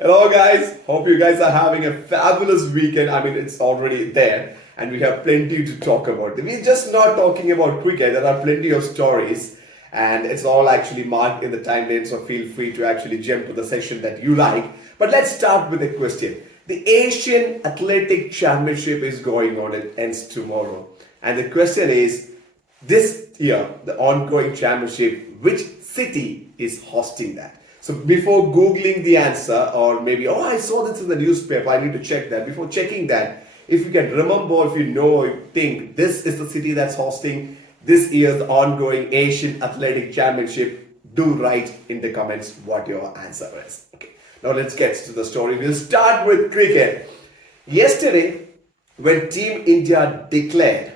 Hello, guys. Hope you guys are having a fabulous weekend. I mean, it's already there, and we have plenty to talk about. We're just not talking about cricket, there are plenty of stories, and it's all actually marked in the timeline. So feel free to actually jump to the session that you like. But let's start with a question. The Asian Athletic Championship is going on, it ends tomorrow. And the question is this year, the ongoing championship, which city is hosting that? So before Googling the answer, or maybe, oh, I saw this in the newspaper, I need to check that. Before checking that, if you can remember, if you know, you think this is the city that's hosting this year's ongoing Asian Athletic Championship, do write in the comments what your answer is. Okay, now let's get to the story. We'll start with cricket. Yesterday, when Team India declared,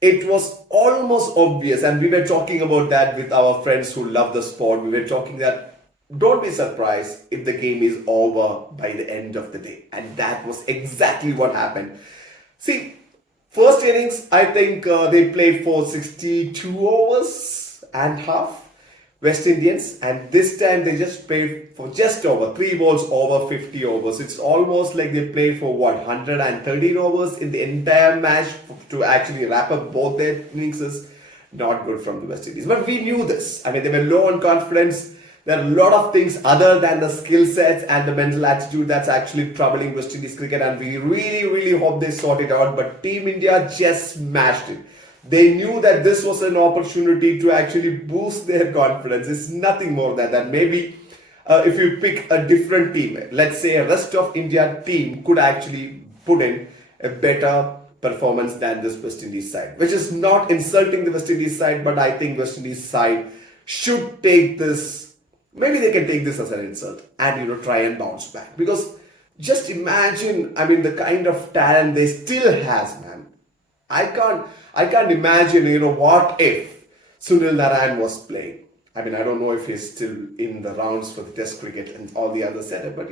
it was almost obvious, and we were talking about that with our friends who love the sport. We were talking that don't be surprised if the game is over by the end of the day. And that was exactly what happened. See, first innings, I think they played for 62 overs and half, West Indians. And this time they just played for just over 3 balls over 50 overs. It's almost like they played for what, 113 overs in the entire match to actually wrap up both their innings. Not good from the West Indies. But we knew this. I mean, they were low on confidence. There are a lot of things other than the skill sets and the mental attitude that's actually troubling West Indies cricket, and we really hope they sort it out. But Team India just smashed it. They knew that this was an opportunity to actually boost their confidence. It's nothing more than that. Maybe if you pick a different team, let's say a rest of India team could actually put in a better performance than this West Indies side, which is not insulting the West Indies side, but I think West Indies side should take this. Maybe they can take this as an insult and try and bounce back, because just imagine, I mean, the kind of talent they still has, man. I can't imagine, what if Sunil Narayan was playing. I mean, I don't know if he's still in the rounds for the Test cricket and all the other setup, but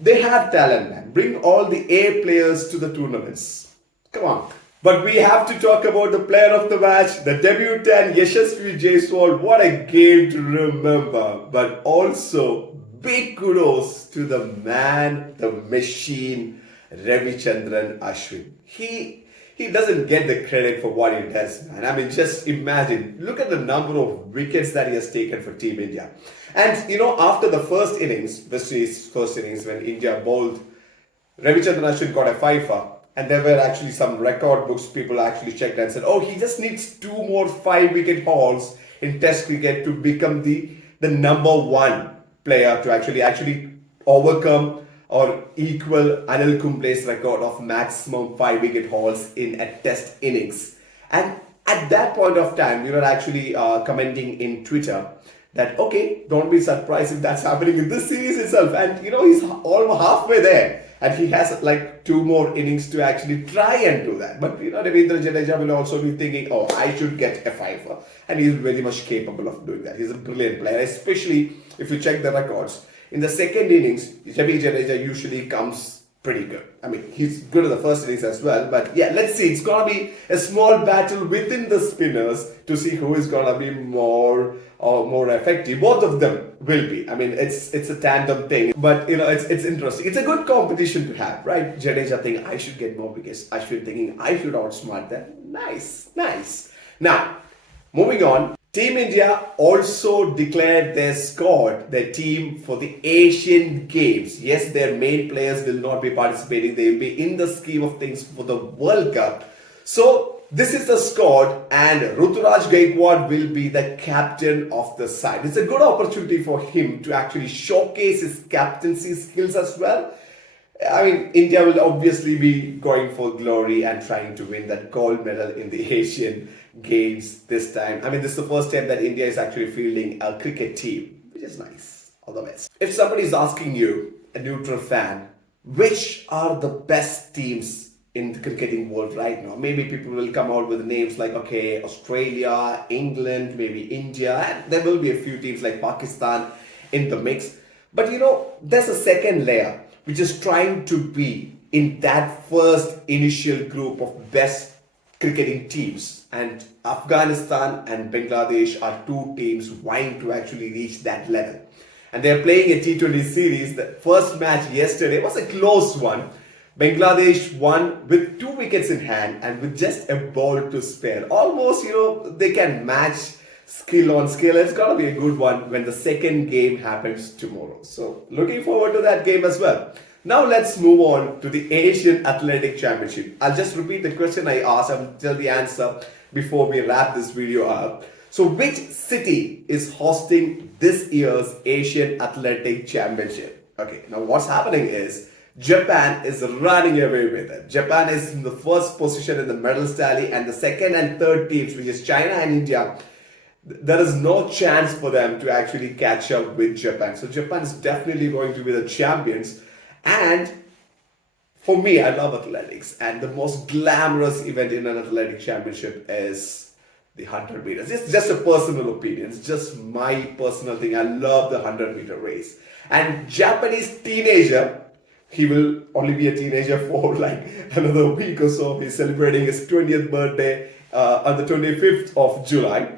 they have talent, man. Bring all the A players to the tournaments. Come on. But we have to talk about the player of the match, the debutant Yashasvi Jaiswal. What a game to remember. But also, big kudos to the man, the machine, Ravichandran Ashwin. He doesn't get the credit for what he does, man. I mean, just imagine. Look at the number of wickets that he has taken for Team India. And, after the first innings, West Indies' first innings, when India bowled, Ravichandran Ashwin got a fifer. And there were actually some record books people actually checked and said, oh, he just needs 2 more 5-wicket hauls in Test cricket to become the number 1 player to actually overcome or equal Anil Kumble's record of maximum 5-wicket hauls in a Test innings. And at that point of time, we were actually commenting in Twitter that, okay, don't be surprised if that's happening in this series itself. And, he's almost halfway there. And he has like 2 more innings to actually try and do that. But Ravindra Jadeja will also be thinking, oh, I should get a fifer. And he's very much capable of doing that. He's a brilliant player, especially if you check the records. In the second innings, Ravi Jadeja usually comes pretty good. I mean, he's good in the first innings as well. But yeah, let's see. It's going to be a small battle within the spinners to see who is going to be more effective. Both of them will be. I mean, it's a tandem thing. But, it's interesting. It's a good competition to have, right? Jadeja thinking, I should get more wickets. Ashwin thinking, I should outsmart them. Nice. Now, moving on. Team India also declared their squad, their team for the Asian Games. Yes, their main players will not be participating. They will be in the scheme of things for the World Cup. So, this is the squad, and Ruturaj Gaikwad will be the captain of the side. It's a good opportunity for him to actually showcase his captaincy skills as well. I mean, India will obviously be going for glory and trying to win that gold medal in the Asian Games this time. I mean, this is the first time that India is actually fielding a cricket team, which is nice. All the best. If somebody is asking you, a neutral fan, which are the best teams in the cricketing world right now, maybe people will come out with names like, okay, Australia, England, maybe India, and there will be a few teams like Pakistan in the mix. But there's a second layer which is trying to be in that first initial group of best cricketing teams. And Afghanistan and Bangladesh are 2 teams vying to actually reach that level. and they're playing a T20 series. The first match yesterday was a close one. Bangladesh won with 2 wickets in hand and with just a ball to spare. Almost, they can match skill on skill. It's gonna be a good one when the second game happens tomorrow. So looking forward to that game as well. Now let's move on to the Asian Athletic Championship. I'll just repeat the question I asked. I'll tell the answer before we wrap this video up. So which city is hosting this year's Asian Athletic Championship? Okay, now what's happening is Japan is running away with it. Japan is in the first position in the medals tally, and the second and third teams, which is China and India, there is no chance for them to actually catch up with Japan. So Japan is definitely going to be the champions. And for me, I love athletics, and the most glamorous event in an athletic championship is the 100 meters. It's just a personal opinion. It's just my personal thing. I love the 100-meter race. And Japanese teenager, he will only be a teenager for like another week or so. He's celebrating his 20th birthday on the 25th of July.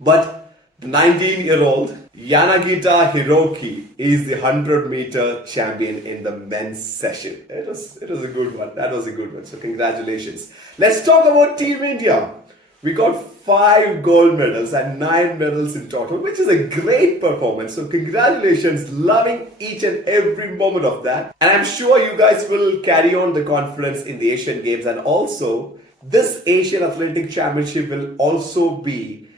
But the 19-year-old Yanagita Hiroki is the 100-meter champion in the men's session. It was a good one. That was a good one. So congratulations. Let's talk about Team India. We got 5 gold medals and 9 medals in total, which is a great performance. So congratulations. Loving each and every moment of that. And I'm sure you guys will carry on the confidence in the Asian Games. And also, this Asian Athletic Championship will also be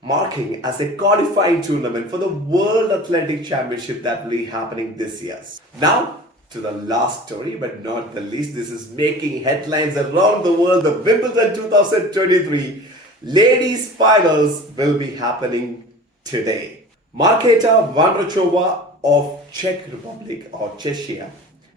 marking as a qualifying tournament for the World Athletic Championship that will be happening this year. Now, to the last story, but not the least, this is making headlines around the world. The Wimbledon 2023 ladies finals will be happening today. Marketa Vondrachova of Czech Republic or Czechia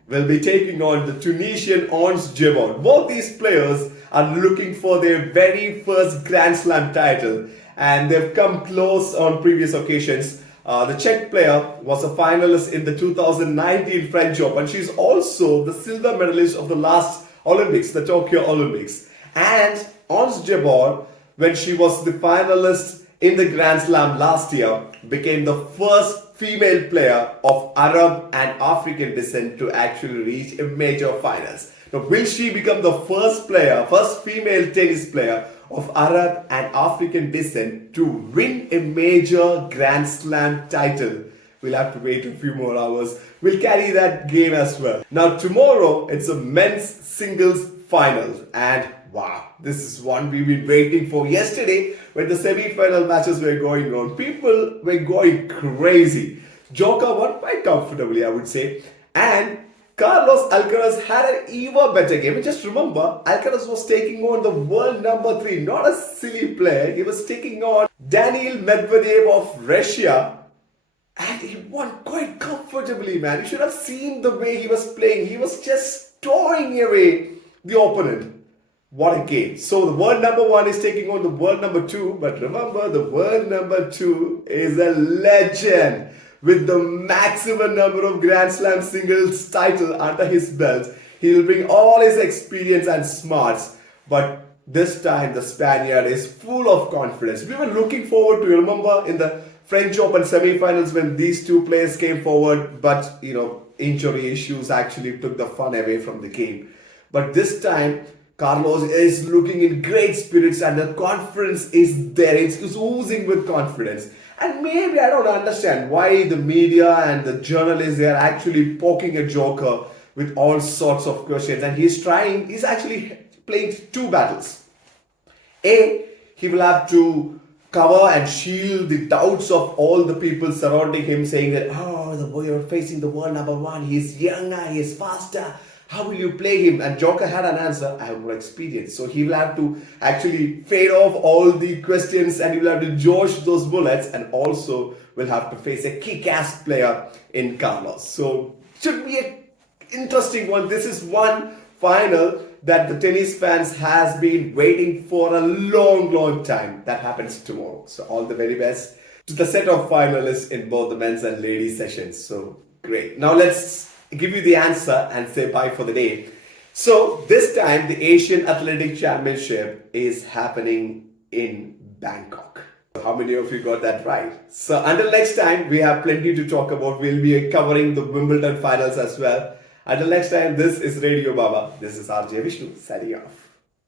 will be taking on the Tunisian Ons Jabeur. Both these players are looking for their very first Grand Slam title, and they've come close on previous occasions. The Czech player was a finalist in the 2019 French Open. She's also the silver medalist of the last Olympics, the Tokyo Olympics. And Ons Jabeur, when she was the finalist in the Grand Slam last year, became the first female player of Arab and African descent to actually reach a major finals. Now, will she become the first female tennis player of Arab and African descent to win a major Grand Slam title? We'll have to wait a few more hours. We'll carry that game as well. Now, tomorrow, it's a men's singles finals. And wow, this is one we've been waiting for. Yesterday, when the semi-final matches were going on, people were going crazy. Joker won quite comfortably, I would say. And Carlos Alcaraz had an even better game. And just remember, Alcaraz was taking on the world number 3, not a silly player. He was taking on Daniil Medvedev of Russia. And he won quite comfortably, man. You should have seen the way he was playing. He was just throwing away the opponent. What a game. So the world number 1 is taking on the world number 2. But remember, the world number 2 is a legend with the maximum number of Grand Slam singles title under his belt. He will bring all his experience and smarts. But this time, the Spaniard is full of confidence. We were looking forward to, remember, in the French Open semi-finals when these two players came forward, but, injury issues actually took the fun away from the game. But this time, Carlos is looking in great spirits and the confidence is there. It's oozing with confidence. And maybe I don't understand why the media and the journalists, they are actually poking a Joker with all sorts of questions. And he's actually playing 2 battles. A, he will have to cover and shield the doubts of all the people surrounding him, saying that, you're facing the world number 1. He's younger, he's faster. How will you play him? And Joker had an answer. I have more experience. So he will have to actually fade off all the questions and he will have to dodge those bullets, and also will have to face a kick-ass player in Carlos. So should be an interesting one. This is one final that the tennis fans has been waiting for a long time. That happens tomorrow. So all the very best to the set of finalists in both the men's and ladies sessions. So great. Now let's give you the answer and say bye for the day. So this time the Asian Athletic Championship is happening in Bangkok. So how many of you got that right? So until next time, we have plenty to talk about. We'll be covering the Wimbledon finals as well. Until next time, this is Radio Baba. This is RJ Vishnu signing off.